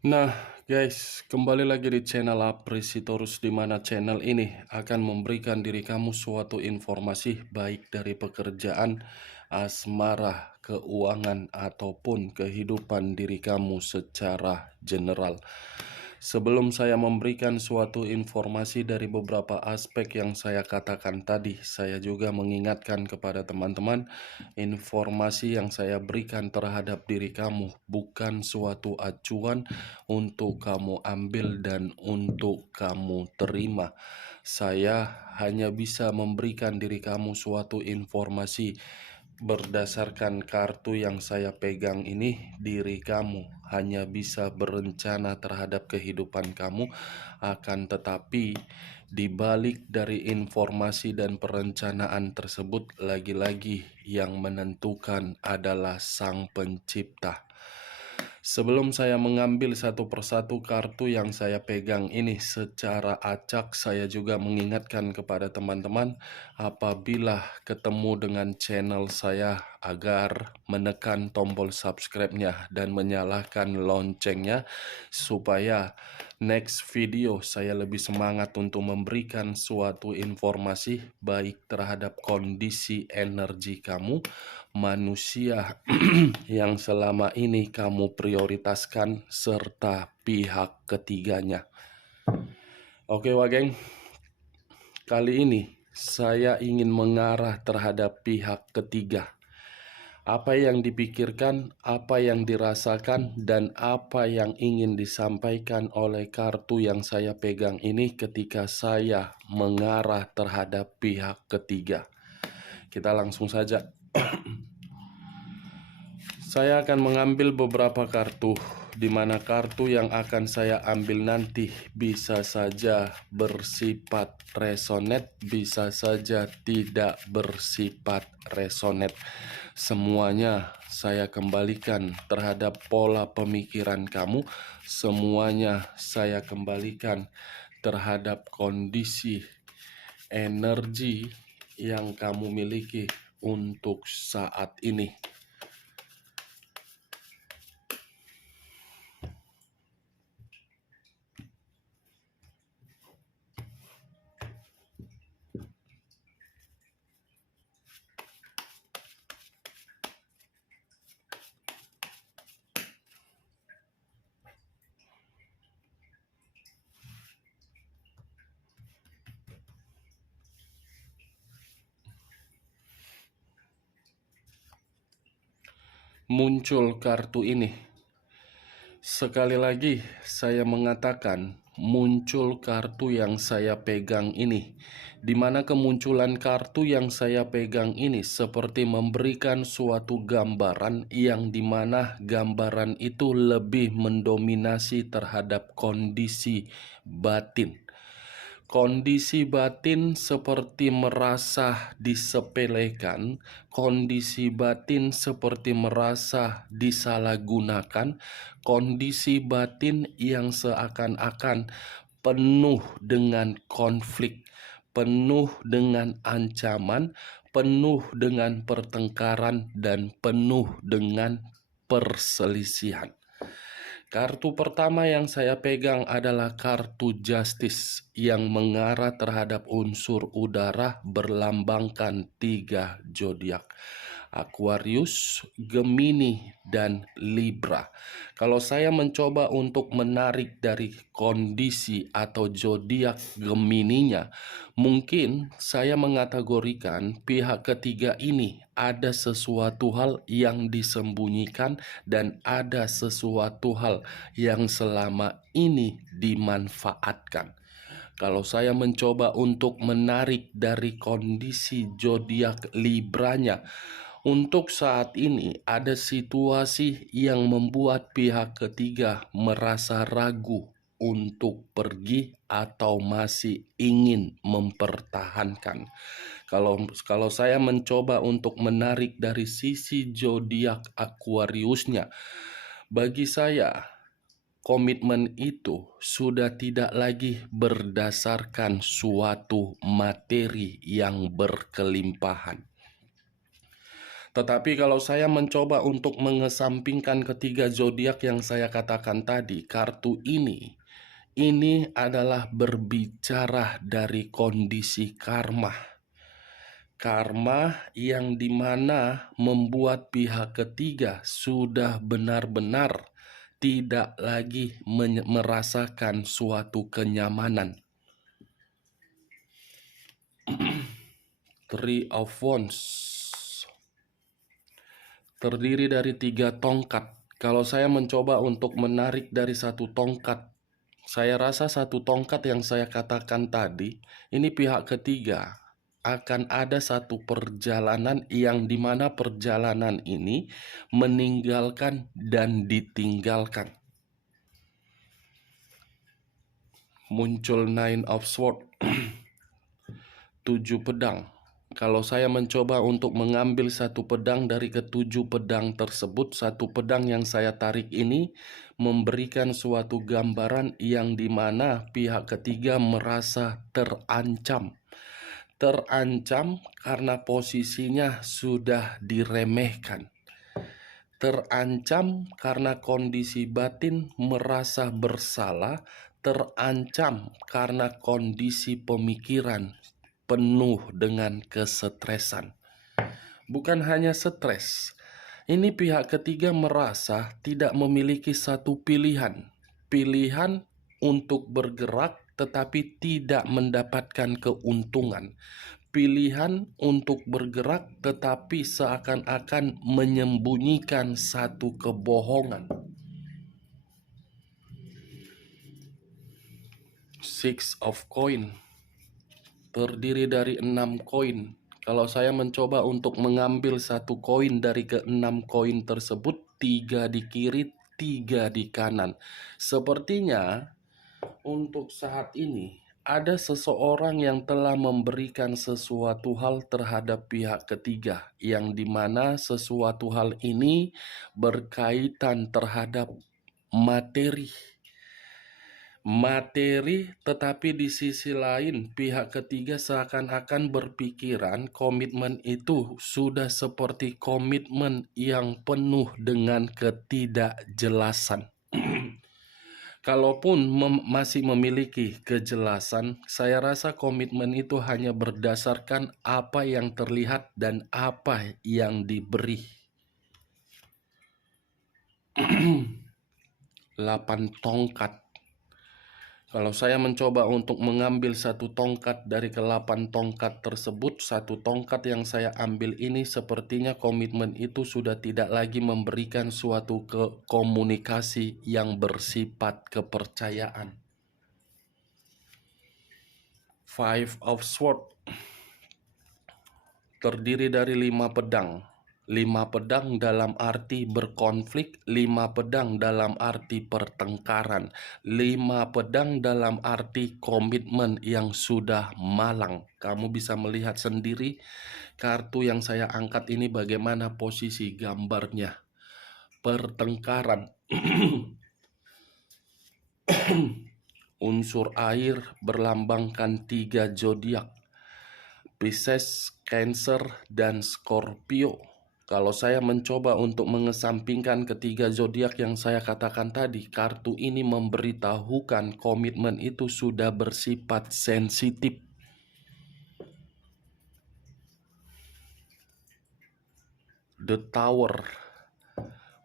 Nah, guys, kembali lagi di channel Apresitorus, di mana channel ini akan memberikan diri kamu suatu informasi baik dari pekerjaan, asmara, keuangan, ataupun kehidupan diri kamu secara general. Sebelum saya memberikan suatu informasi dari beberapa aspek yang saya katakan tadi, saya juga mengingatkan kepada teman-teman, informasi yang saya berikan terhadap diri kamu bukan suatu acuan untuk kamu ambil dan untuk kamu terima. Saya hanya bisa memberikan diri kamu suatu informasi berdasarkan kartu yang saya pegang ini. Diri kamu hanya bisa berencana terhadap kehidupan kamu, akan tetapi di balik dari informasi dan perencanaan tersebut, lagi-lagi yang menentukan adalah Sang Pencipta. Sebelum saya mengambil satu persatu kartu yang saya pegang ini secara acak, saya juga mengingatkan kepada teman-teman apabila ketemu dengan channel saya agar menekan tombol subscribe-nya dan menyalakan loncengnya supaya next video saya lebih semangat untuk memberikan suatu informasi baik terhadap kondisi energi kamu, manusia yang selama ini kamu prioritaskan, serta pihak ketiganya. Oke, Wageng, kali ini saya ingin mengarah terhadap pihak ketiga. Apa yang dipikirkan, apa yang dirasakan, dan apa yang ingin disampaikan oleh kartu yang saya pegang ini ketika saya mengarah terhadap pihak ketiga. Kita langsung saja. Saya akan mengambil beberapa kartu, di mana kartu yang akan saya ambil nanti bisa saja bersifat resonate, bisa saja tidak bersifat resonate. Semuanya saya kembalikan terhadap pola pemikiran kamu, semuanya saya kembalikan terhadap kondisi energi yang kamu miliki untuk saat ini. Muncul kartu ini. Sekali lagi saya mengatakan muncul kartu yang saya pegang ini, di mana kemunculan kartu yang saya pegang ini seperti memberikan suatu gambaran yang dimana gambaran itu lebih mendominasi terhadap kondisi batin. Kondisi batin seperti merasa disepelekan, kondisi batin seperti merasa disalahgunakan, kondisi batin yang seakan-akan penuh dengan konflik, penuh dengan ancaman, penuh dengan pertengkaran, dan penuh dengan perselisihan. Kartu pertama yang saya pegang adalah kartu Justice yang mengarah terhadap unsur udara berlambangkan 3 zodiak: Aquarius, Gemini, dan Libra. Kalau saya mencoba untuk menarik dari kondisi atau zodiak Gemininya, mungkin saya mengategorikan pihak ketiga ini ada sesuatu hal yang disembunyikan dan ada sesuatu hal yang selama ini dimanfaatkan. Kalau saya mencoba untuk menarik dari kondisi zodiak Libranya, untuk saat ini ada situasi yang membuat pihak ketiga merasa ragu untuk pergi atau masih ingin mempertahankan. Kalau saya mencoba untuk menarik dari sisi zodiak Aquariusnya, bagi saya komitmen itu sudah tidak lagi berdasarkan suatu materi yang berkelimpahan, Tetapi kalau saya mencoba untuk mengesampingkan ketiga zodiak yang saya katakan tadi, kartu ini adalah berbicara dari kondisi karma. Karma yang dimana membuat pihak ketiga sudah benar-benar tidak lagi merasakan suatu kenyamanan. Three of Wands terdiri dari 3 tongkat. Kalau saya mencoba untuk menarik dari satu tongkat, saya rasa satu tongkat yang saya katakan tadi, ini pihak ketiga akan ada satu perjalanan yang dimana perjalanan ini meninggalkan dan ditinggalkan. Muncul Nine of Swords, 7 pedang. Kalau saya mencoba untuk mengambil satu pedang dari ketujuh pedang tersebut, satu pedang yang saya tarik ini memberikan suatu gambaran yang dimana pihak ketiga merasa terancam. Terancam karena posisinya sudah diremehkan. Terancam karena kondisi batin merasa bersalah. Terancam karena kondisi pemikiran penuh dengan kesetresan. Bukan hanya stres, ini pihak ketiga merasa tidak memiliki satu pilihan. Pilihan untuk bergerak tetapi tidak mendapatkan keuntungan. Pilihan untuk bergerak tetapi seakan-akan menyembunyikan satu kebohongan. Six of Coin terdiri dari 6 koin. Kalau saya mencoba untuk mengambil satu koin dari ke-6 koin tersebut, 3 di kiri, 3 di kanan. Sepertinya untuk saat ini ada seseorang yang telah memberikan sesuatu hal terhadap pihak ketiga, yang dimana sesuatu hal ini berkaitan terhadap materi. Tetapi di sisi lain pihak ketiga seakan-akan berpikiran komitmen itu sudah seperti komitmen yang penuh dengan ketidakjelasan. Kalaupun masih memiliki kejelasan, saya rasa komitmen itu hanya berdasarkan apa yang terlihat dan apa yang diberi. 8 tongkat. Kalau saya mencoba untuk mengambil satu tongkat dari ke-8 tongkat tersebut, satu tongkat yang saya ambil ini sepertinya komitmen itu sudah tidak lagi memberikan suatu komunikasi yang bersifat kepercayaan. Five of Swords terdiri dari 5 pedang. 5 pedang dalam arti berkonflik, 5 pedang dalam arti pertengkaran, 5 pedang dalam arti komitmen yang sudah malang. Kamu bisa melihat sendiri kartu yang saya angkat ini bagaimana posisi gambarnya. Pertengkaran. Unsur air berlambangkan 3 zodiak. Pisces, Cancer, dan Scorpio. Kalau saya mencoba untuk mengesampingkan ketiga zodiak yang saya katakan tadi, kartu ini memberitahukan komitmen itu sudah bersifat sensitif. The Tower,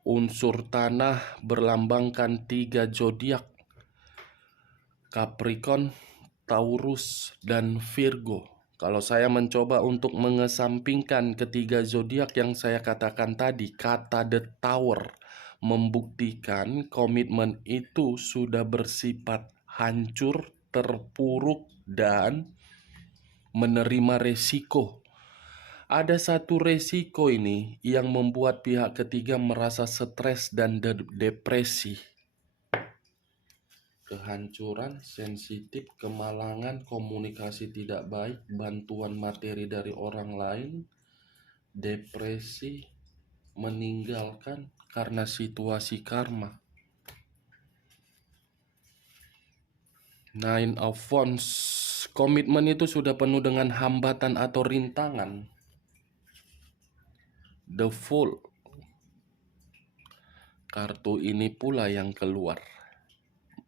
unsur tanah berlambangkan 3 zodiak. Capricorn, Taurus, dan Virgo. Kalau saya mencoba untuk mengesampingkan ketiga zodiak yang saya katakan tadi, kata The Tower membuktikan komitmen itu sudah bersifat hancur, terpuruk, dan menerima resiko. Ada satu resiko ini yang membuat pihak ketiga merasa stres dan depresi. Kehancuran, sensitif, kemalangan, komunikasi tidak baik, bantuan materi dari orang lain, depresi, meninggalkan karena situasi karma. Nine of Wands, komitmen itu sudah penuh dengan hambatan atau rintangan. The Fool. Kartu ini pula yang keluar.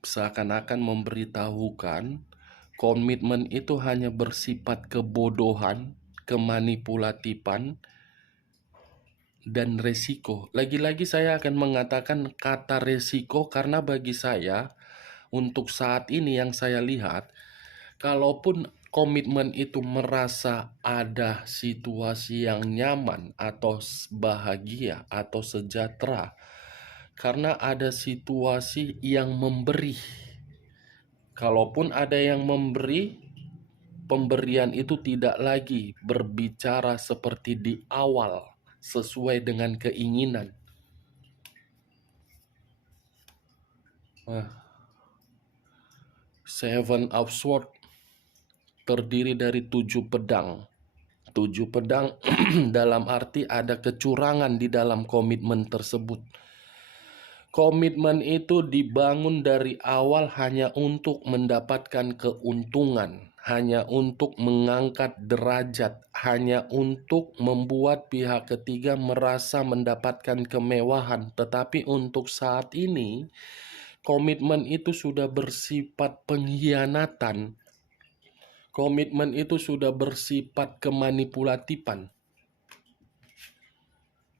Seakan-akan memberitahukan komitmen itu hanya bersifat kebodohan, kemanipulatifan, dan resiko. Lagi-lagi saya akan mengatakan kata resiko karena bagi saya untuk saat ini yang saya lihat, kalaupun komitmen itu merasa ada situasi yang nyaman atau bahagia atau sejahtera karena ada situasi yang memberi. Kalaupun ada yang memberi, pemberian itu tidak lagi berbicara seperti di awal sesuai dengan keinginan. Seven of Swords terdiri dari 7 pedang. 7 pedang dalam arti ada kecurangan di dalam komitmen tersebut. Komitmen itu dibangun dari awal hanya untuk mendapatkan keuntungan, hanya untuk mengangkat derajat, hanya untuk membuat pihak ketiga merasa mendapatkan kemewahan. Tetapi untuk saat ini, komitmen itu sudah bersifat pengkhianatan. Komitmen itu sudah bersifat kemanipulatifan.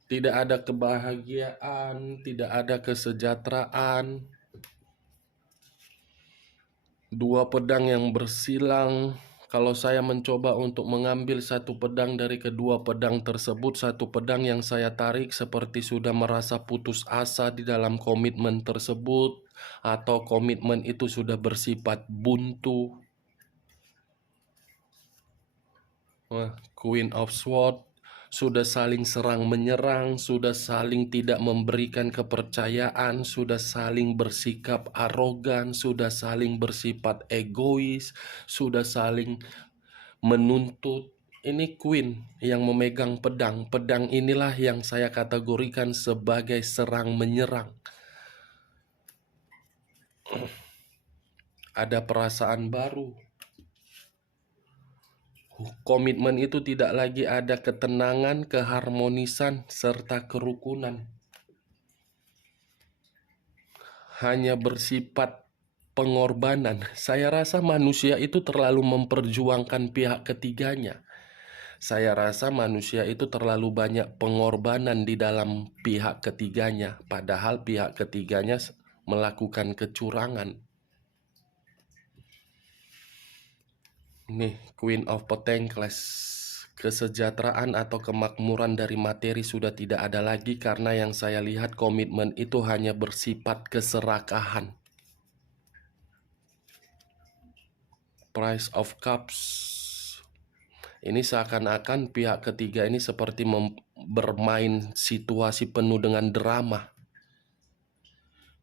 Tidak ada kebahagiaan, tidak ada kesejahteraan. 2 pedang yang bersilang. Kalau saya mencoba untuk mengambil satu pedang dari kedua pedang tersebut, satu pedang yang saya tarik seperti sudah merasa putus asa di dalam komitmen tersebut, atau komitmen itu sudah bersifat buntu. Queen of Swords. Sudah saling serang menyerang, sudah saling tidak memberikan kepercayaan, sudah saling bersikap arogan, sudah saling bersifat egois, sudah saling menuntut. Ini Queen yang memegang pedang. Pedang inilah yang saya kategorikan sebagai serang menyerang. Ada perasaan baru. Komitmen itu tidak lagi ada ketenangan, keharmonisan, serta kerukunan. Hanya bersifat pengorbanan. Saya rasa manusia itu terlalu memperjuangkan pihak ketiganya. Saya rasa manusia itu terlalu banyak pengorbanan di dalam pihak ketiganya, padahal pihak ketiganya melakukan kecurangan. Nih, Queen of Pentacles. Kesejahteraan atau kemakmuran dari materi sudah tidak ada lagi karena yang saya lihat komitmen itu hanya bersifat keserakahan. Price of Cups. Ini seakan-akan pihak ketiga ini seperti bermain situasi penuh dengan drama.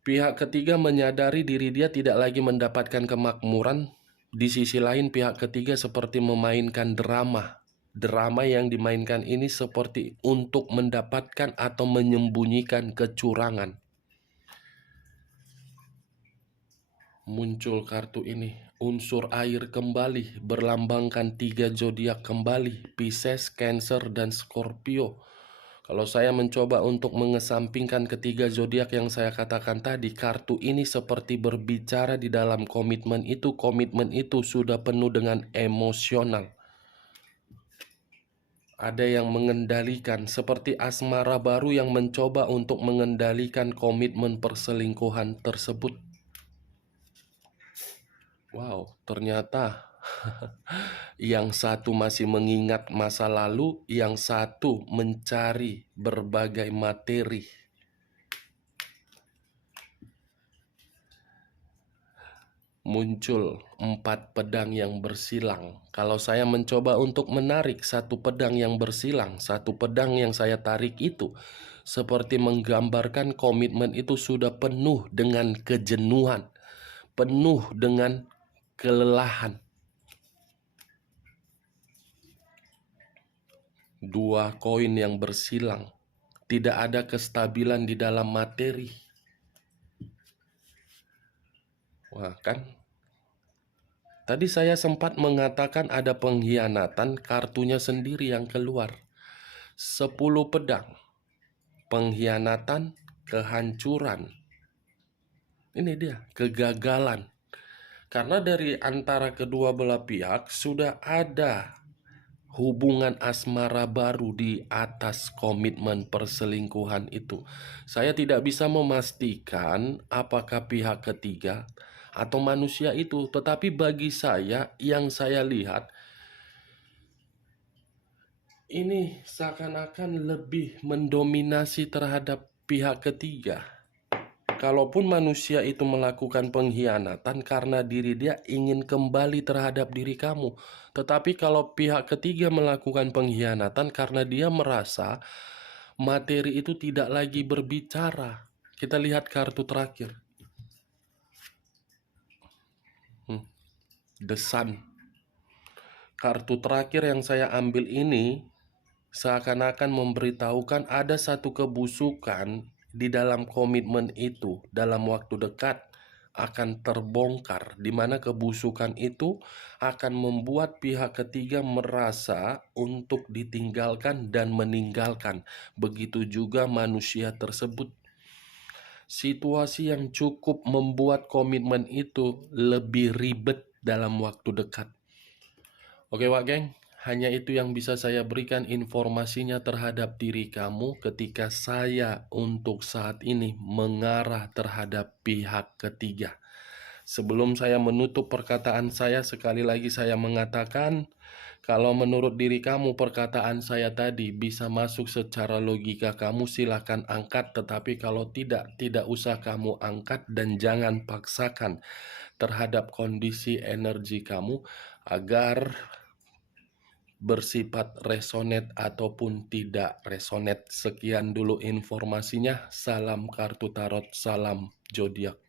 Pihak ketiga menyadari diri dia tidak lagi mendapatkan kemakmuran. Di sisi lain pihak ketiga seperti memainkan drama. Drama yang dimainkan ini seperti untuk mendapatkan atau menyembunyikan kecurangan. Muncul kartu ini. Unsur air kembali, berlambangkan 3 zodiak kembali, Pisces, Cancer, dan Scorpio. Kalau saya mencoba untuk mengesampingkan ketiga zodiak yang saya katakan tadi, kartu ini seperti berbicara di dalam komitmen itu sudah penuh dengan emosional. Ada yang mengendalikan, seperti asmara baru yang mencoba untuk mengendalikan komitmen perselingkuhan tersebut. Wow, ternyata yang satu masih mengingat masa lalu, yang satu mencari berbagai materi. Muncul 4 pedang yang bersilang. Kalau saya mencoba untuk menarik satu pedang yang bersilang, satu pedang yang saya tarik itu seperti menggambarkan komitmen itu sudah penuh dengan kejenuhan, penuh dengan kelelahan. 2 koin yang bersilang. Tidak ada kestabilan di dalam materi. Wah, kan? Tadi saya sempat mengatakan ada pengkhianatan, kartunya sendiri yang keluar. 10 pedang, pengkhianatan, kehancuran. Ini dia, kegagalan. Karena dari antara kedua belah pihak sudah ada hubungan asmara baru di atas komitmen perselingkuhan itu. Saya tidak bisa memastikan apakah pihak ketiga atau manusia itu, tetapi bagi saya yang saya lihat ini seakan-akan lebih mendominasi terhadap pihak ketiga. Kalaupun manusia itu melakukan pengkhianatan karena diri dia ingin kembali terhadap diri kamu. Tetapi kalau pihak ketiga melakukan pengkhianatan karena dia merasa materi itu tidak lagi berbicara. Kita lihat kartu terakhir. The Sun. Kartu terakhir yang saya ambil ini seakan-akan memberitahukan ada satu kebusukan di dalam komitmen itu dalam waktu dekat akan terbongkar, di mana kebusukan itu akan membuat pihak ketiga merasa untuk ditinggalkan dan meninggalkan. Begitu juga manusia tersebut. Situasi yang cukup membuat komitmen itu lebih ribet dalam waktu dekat. Oke Wak Geng, hanya itu yang bisa saya berikan informasinya terhadap diri kamu ketika saya untuk saat ini mengarah terhadap pihak ketiga. Sebelum saya menutup perkataan saya, sekali lagi saya mengatakan, kalau menurut diri kamu perkataan saya tadi bisa masuk secara logika kamu, silahkan angkat. Tetapi kalau tidak usah kamu angkat dan jangan paksakan terhadap kondisi energi kamu agar bersifat resonate ataupun tidak resonate. Sekian dulu informasinya. Salam kartu tarot, salam zodiak.